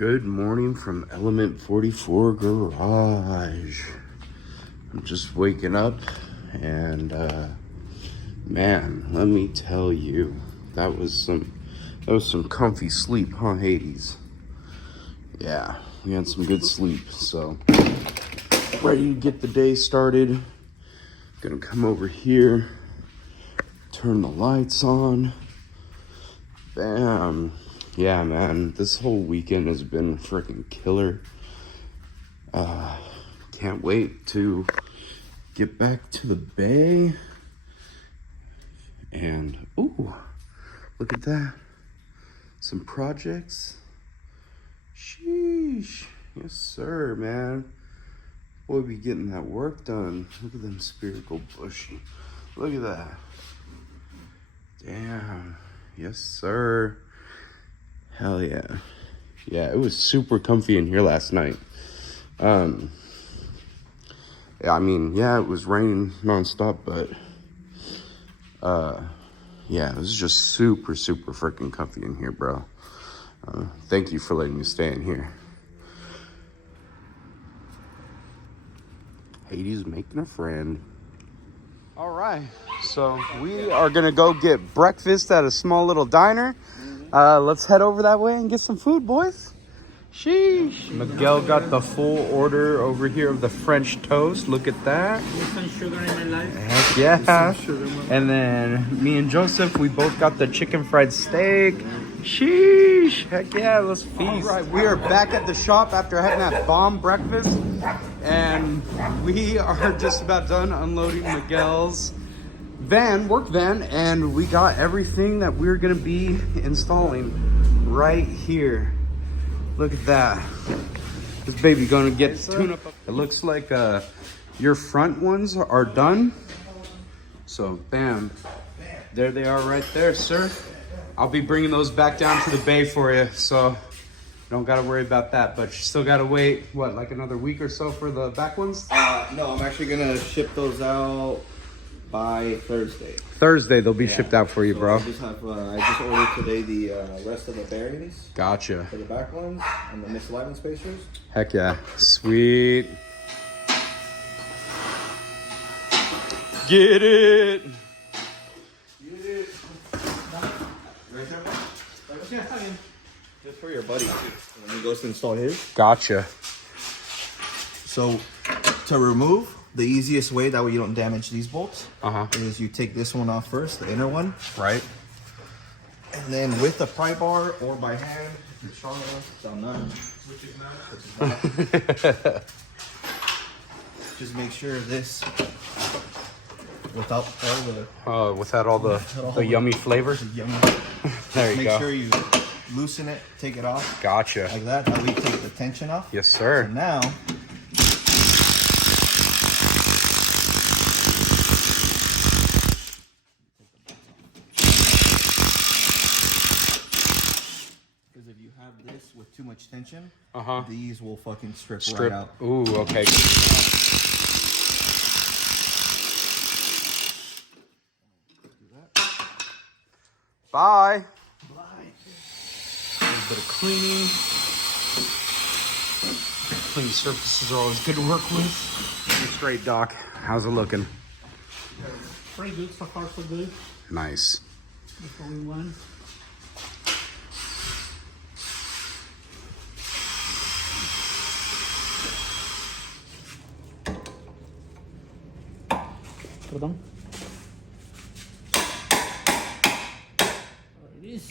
Good morning from Element 44 Garage. I'm just waking up and man, let me tell you, that was some comfy sleep, huh, Hades? Yeah, we had some good sleep, so ready to get the day started. Gonna come over here, turn the lights on. Bam. Yeah, man, this whole weekend has been freaking killer. Can't wait to get back to the bay. And, ooh, look at that. Some projects. Sheesh. Yes, sir, man. Boy, be getting that work done. Look at them spherical bushy. Look at that. Damn. Yes, sir. Hell yeah. Yeah, it was super comfy in here last night. Yeah, I mean, yeah, it was raining nonstop, but yeah, it was just super freaking comfy in here, bro. Thank you for letting me stay in here. Hades making a friend. All right, so we are gonna go get breakfast at a small little diner. Let's head over that way and get some food, boys. Sheesh. Miguel got the full order over here of the French toast. Look at that. Some sugar in my life. Heck yeah. And then me and Joseph, we both got the chicken fried steak. Sheesh. Heck yeah, let's feast. All right, we are back at the shop after having that bomb breakfast. And we are just about done unloading Miguel's work van, and we got everything that we're gonna be installing right here. Look at that. This baby gonna get tune up. It looks like your front ones are done. So bam, there they are right there, sir. I'll be bringing those back down to the bay for you, so don't gotta worry about that. But you still gotta wait, what, like another week or so for the back ones? No, I'm actually gonna ship those out by Thursday. Thursday they'll be shipped out for you, So bro. I just ordered today the rest of the bearings Gotcha. for the back ones and the misalignment spacers. Heck yeah. Sweet. Get it. Just for your buddy too, when he goes to install his. Gotcha. So to remove, the easiest way, that way you don't damage these bolts, is you take this one off first, the inner one. Right. And then with the pry bar or by hand, if you're strong enough, down none. Just make sure this, without all the yummy flavor. yummy. There you Make go. sure you loosen it, take it off. Gotcha. Like that. That way you take the tension off. Yes, So sir. now, because if you have this with too much tension, these will fucking strip right out. Ooh, okay. Bye. A little bit of cleaning. Clean surfaces are always good to work with. It's great, Doc. How's it looking? Pretty good so far, so good. Nice. That's all we want. Perdón. There it is.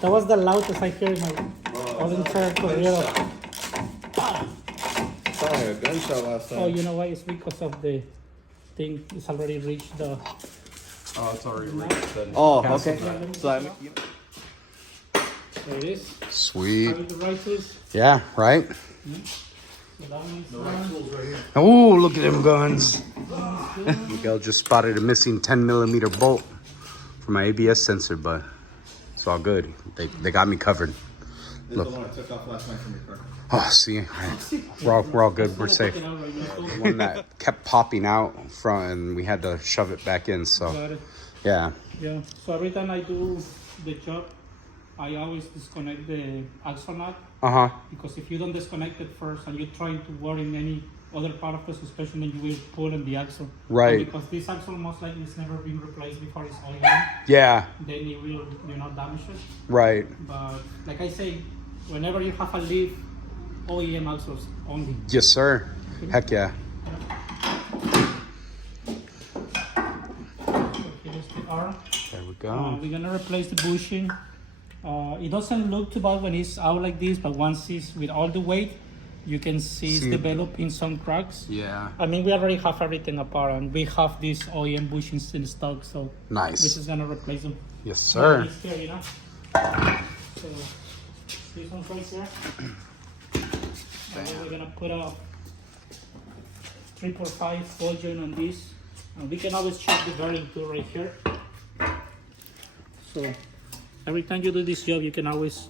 That was the loudest I heard in my. I wasn't sure to hear it. Sounded like a gunshot last time. Oh, you know why? It's because of the thing. It's already reached the. Oh, it's already reached then. Oh, okay. So There it is. Sweet. Have the right tools. Yeah, right? So that one's done. Oh, look at them guns. Miguel just spotted a missing 10mm bolt for my ABS sensor, but it's all good. They got me covered. This is the one I took off last night from your car. Oh, see, we're all good. We're safe. Take it out right now. One that kept popping out front, and we had to shove it back in. So Got it. Yeah. Yeah. So every time I do the job, I always disconnect the axle nut, Uh-huh. because if you don't disconnect it first and you're trying to work in any other part of the suspension, then you will pull in the axle. Right. And because this axle most likely has never been replaced before it's OEM, Yeah. then it will, damage it. Right. But like I say, whenever you have a leaf, OEM axles only. Yes, sir. Heck yeah. Here's the arm. There we go. We're gonna replace the bushing. It doesn't look too bad when it's out like this, but once it's with all the weight, you can see it's developing some cracks. Yeah. I mean, we already have everything apart, and we have these OEM bushings in stock, so Nice. we're just gonna replace them. Yes, sir. It's here, So this one's right here. And then we're gonna put a 3.5 ball joint on this, and we can always check the bearing too right here. So every time you do this job, you can always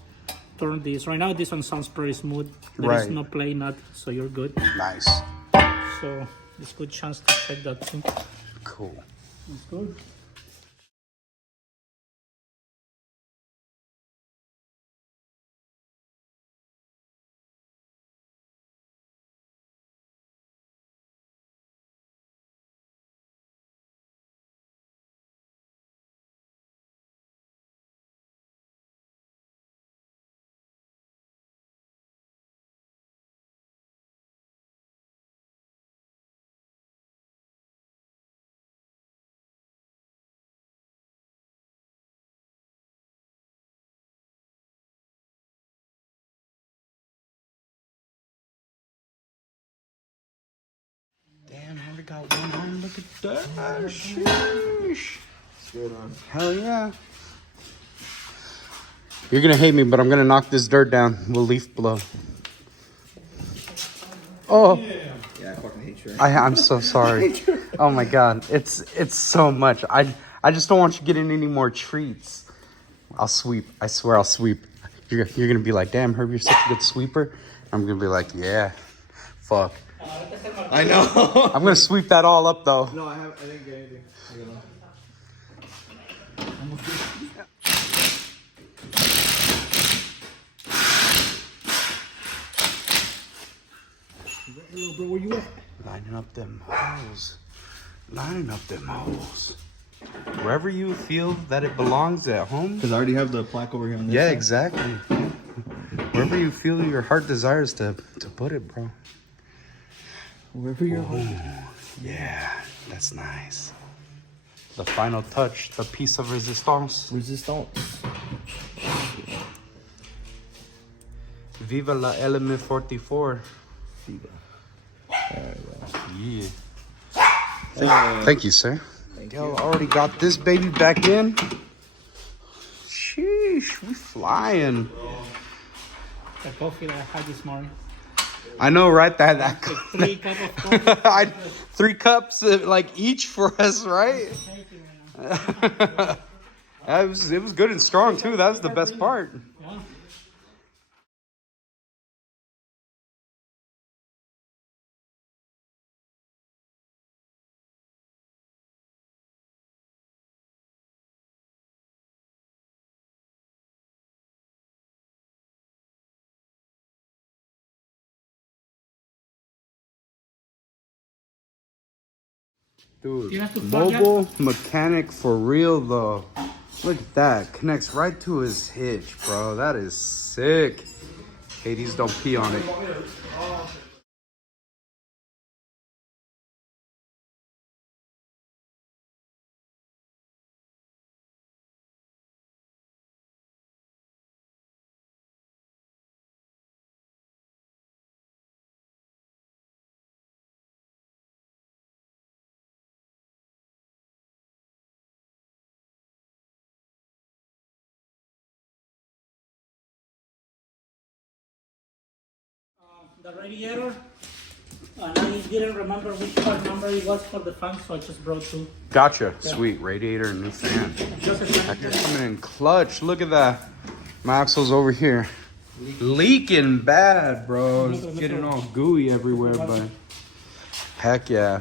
turn this. Right now, this one sounds pretty smooth. There is Right. no play nut, so you're good. Nice. So it's a good chance to check that too. Cool. It's good. Damn, I already got one on. Look at that. Sheesh. Good on. Hell yeah. You're gonna hate me, but I'm gonna knock this dirt down. We'll leaf blow. Oh, Yeah, I fucking hate you. I'm so sorry. Oh my god, it's so much. I just don't want you getting any more treats. I'll sweep. I swear I'll sweep. You're gonna be like, damn, Herb, you're such a good sweeper. I'm gonna be like, yeah, fuck. I know. I'm gonna sweep that all up though. No, I didn't get anything. Hello, bro. Where you at? Lining up them holes. Lining up them holes. Wherever you feel that it belongs at home. Because I already have the plaque over here on this Yeah, side. exactly. Wherever you feel your heart desires to put it, bro. Wherever you're home. Yeah, that's nice. The final touch, the piece of resistance. Resistance. Viva la Element 44. Viva. Yeah. Thank you, sir. Yo, already got this baby back in. Sheesh, we flying. The coffee that I had this morning. I know, right? That Like 3 cups of coffee. 3 cups, like each for us, right? It was good and strong too. That was the best part. Yeah. Dude, You have to plug mobile mechanic for real though. Look at that. Connects right to his hitch, bro. That is sick. Hades, don't pee on it. The radiator, and I didn't remember which part number it was for the fan, so I just brought 2. Gotcha. Sweet. Radiator and new fan. Just a fan. Heck, you're coming in clutch. Look at that. My axle's over here. Leaking bad, bro. It's getting all gooey everywhere, but heck yeah.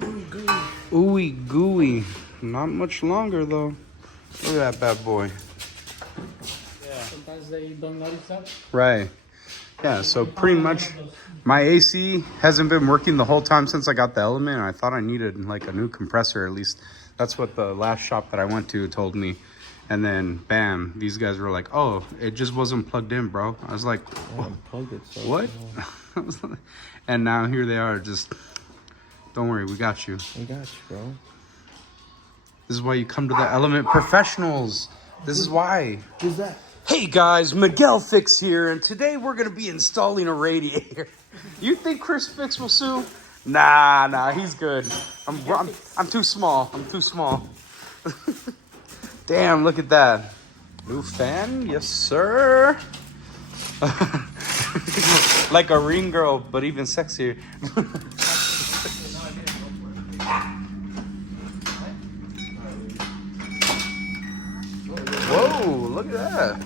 Gooey, gooey. Ooey gooey. Not much longer though. Look at that bad boy. Yeah. Sometimes they don't notice that. Right. Yeah, so pretty much my AC hasn't been working the whole time since I got the Element. I thought I needed like a new compressor, at least that's what the last shop that I went to told me. And then bam, these guys were like, oh, it just wasn't plugged in, bro. I was like, what? And now here they are, just don't worry, we got you. We got you, bro. This is why you come to the Element Professionals. This is why. Who's that? Hey guys, Miguel Fix here, and today we're gonna be installing a radiator. You think Chris Fix will sue? Nah, he's good. I'm too small. I'm too small. Damn, look at that. New fan, yes sir. Like a ring girl, but even sexier. Whoa, look at that.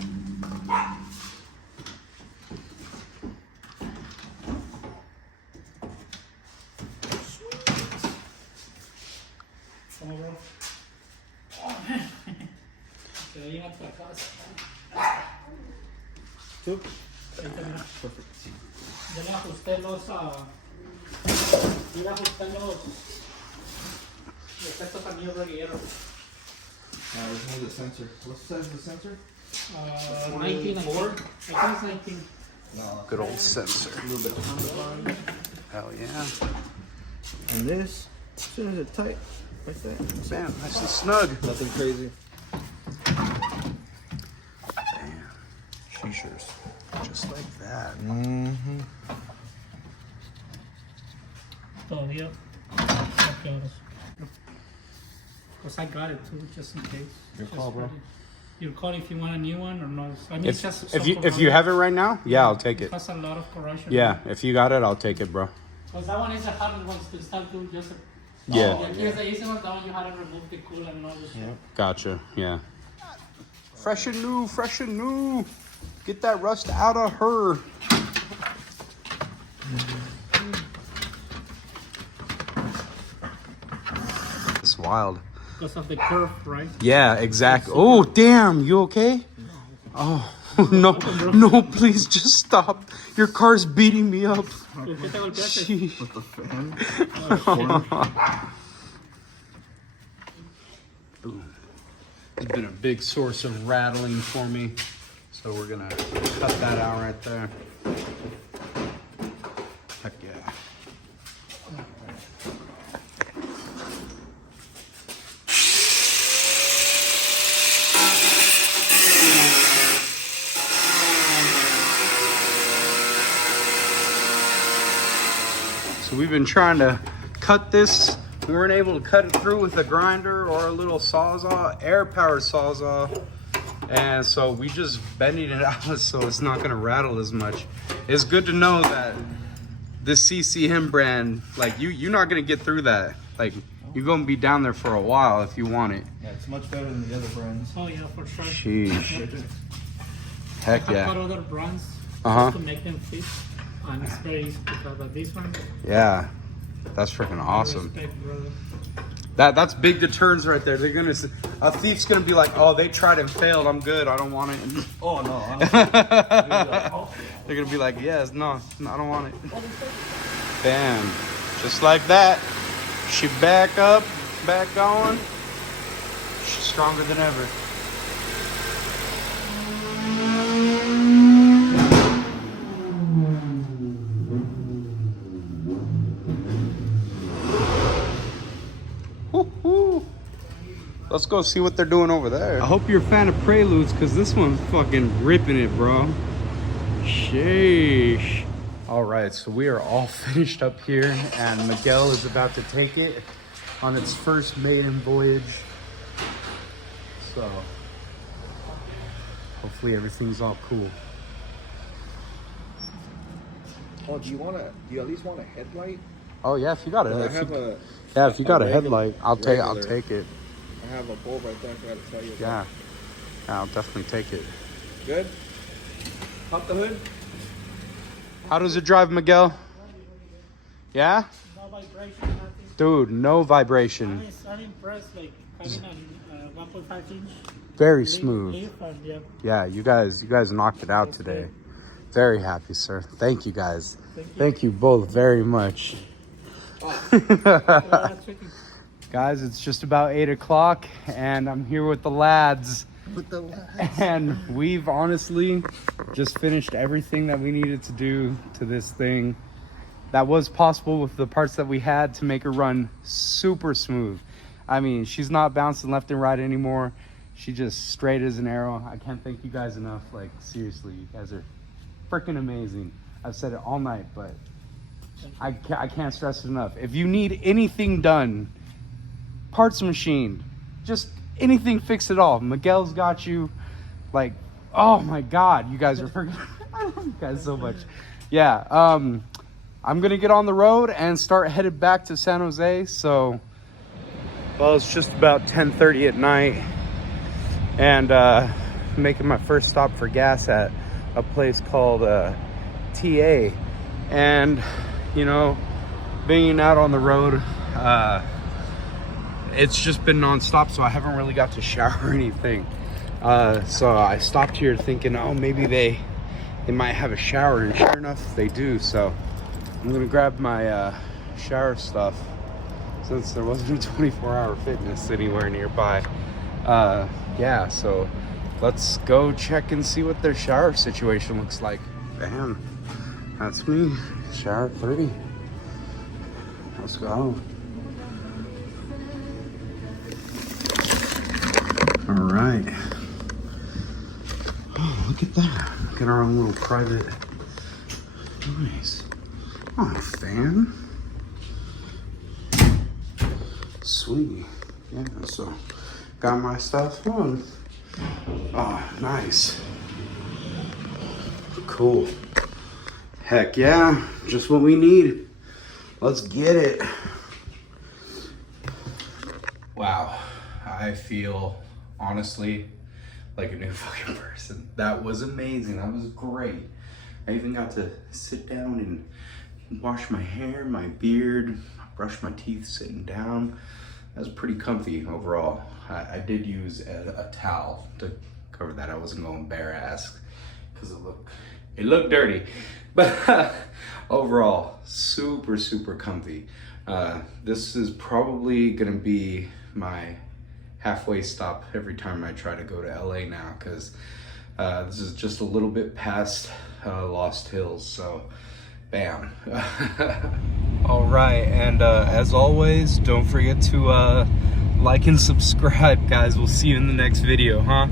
Ya le ajusté los efectos a mi reguero. Let's move the sensor. What size is the sensor? 19 and 4. I think it's 19. No. Good old sensor. A little bit of Hell yeah. And this, as soon as it's tight, like that. Bam, nice and snug. Nothing crazy. Damn. Sheeshers. Just like that. Mm-hmm. Todavía. Because I got it too, just in case. Your Just call, bro. ready. Your call if you want a new one or not. I mean, it's just If you have it right now, yeah, I'll take it. has a lot of corrosion. Yeah, if you got it, I'll take it, bro. Because that one is a hard one to install too. Just Yeah. Here's the easy one. That one you had to remove the coolant and all this shit. Gotcha, yeah. Fresh and new, fresh and new. Get that rust out of her. It's wild. Because of the curve, right? Yeah, exactly. Oh, damn, you okay? Oh, no, no, please just stop. Your car's beating me up. Jeez. With the fan. Boom. It's been a big source of rattling for me. So we're gonna cut that out right there. Heck yeah. So we've been trying to cut this. We weren't able to cut it through with a grinder or a little sawzall, air-powered sawzall. And so we just bending it out so it's not gonna rattle as much. It's good to know that this CCM brand, like you're not gonna get through that. Like you're gonna be down there for a while if you want it. Yeah, it's much better than the other brands. Oh yeah, for sure. Sheesh. Heck I yeah. got other brands Uh-huh. to make them fit, and it's very easy because of this one. Yeah. That's freaking awesome. Respect, brother. That's big deterrents right there. They're gonna, a thief's gonna be like, oh, they tried and failed. I'm good. I don't want it. Oh no. Honestly. They're gonna be like, yes, no, I don't want it. Bam, just like that. She back up, back going. She's stronger than ever. Woo-hoo. Let's go see what they're doing over there. I hope you're a fan of Preludes, because this one's fucking ripping it, bro. Sheesh. All right, so we are all finished up here, and Miguel is about to take it on its first maiden voyage. So, hopefully everything's all cool. Oh, do you at least want a headlight? Oh yeah, if you got it. I have a. Yeah, if you got a regular- headlight, I'll take regular. it. I have a bulb right there. I forgot to tell you. Yeah, I'll definitely take it. Good. Pop the hood. How does it drive, Miguel? Yeah? No vibration, nothing. Dude, no vibration. I'm impressed, like having a 1.5 inch. Very smooth. Leaf and, yeah. Yeah, you guys knocked it out today. Very happy, sir. Thank you guys. Thank you both very much. Guys, it's just about 8 o'clock and I'm here with the lads. And we've honestly just finished everything that we needed to do to this thing. That was possible with the parts that we had to make her run super smooth. I mean, she's not bouncing left and right anymore. She just straight as an arrow. I can't thank you guys enough. Like, seriously, you guys are freaking amazing. I've said it all night, but I can't stress it enough. If you need anything done, parts machined, just anything, fix it all. Miguel's got you. Like, oh my God, you guys are freaking, I love you guys so much. Yeah, I'm gonna get on the road and start headed back to San Jose. So, well, it's just about 10:30 at night and making my first stop for gas at a place called TA. And, you know, being out on the road, it's just been nonstop, so I haven't really got to shower or anything. So I stopped here thinking, oh, maybe they might have a shower, and sure enough, they do. So I'm gonna grab my shower stuff since there wasn't a 24-hour fitness anywhere nearby. Yeah, so let's go check and see what their shower situation looks like. Bam, that's me, shower 3. Let's go. All right. Oh, look at that. Look at our own little private. Nice. Oh, fan. Sweet. Yeah, so got my stuff on. Oh, nice. Cool. Heck yeah. Just what we need. Let's get it. Wow. I feel honestly like a new fucking person. That was amazing. That was great. I even got to sit down and wash my hair, my beard, brush my teeth sitting down. That was pretty comfy overall. I did use a towel to cover that. I wasn't going bare ass because it looked dirty. But overall, super, super comfy. This is probably gonna be my halfway stop every time I try to go to LA now, because this is just a little bit past Lost Hills, so bam. All right, and as always, don't forget to like and subscribe, guys. We'll see you in the next video, huh?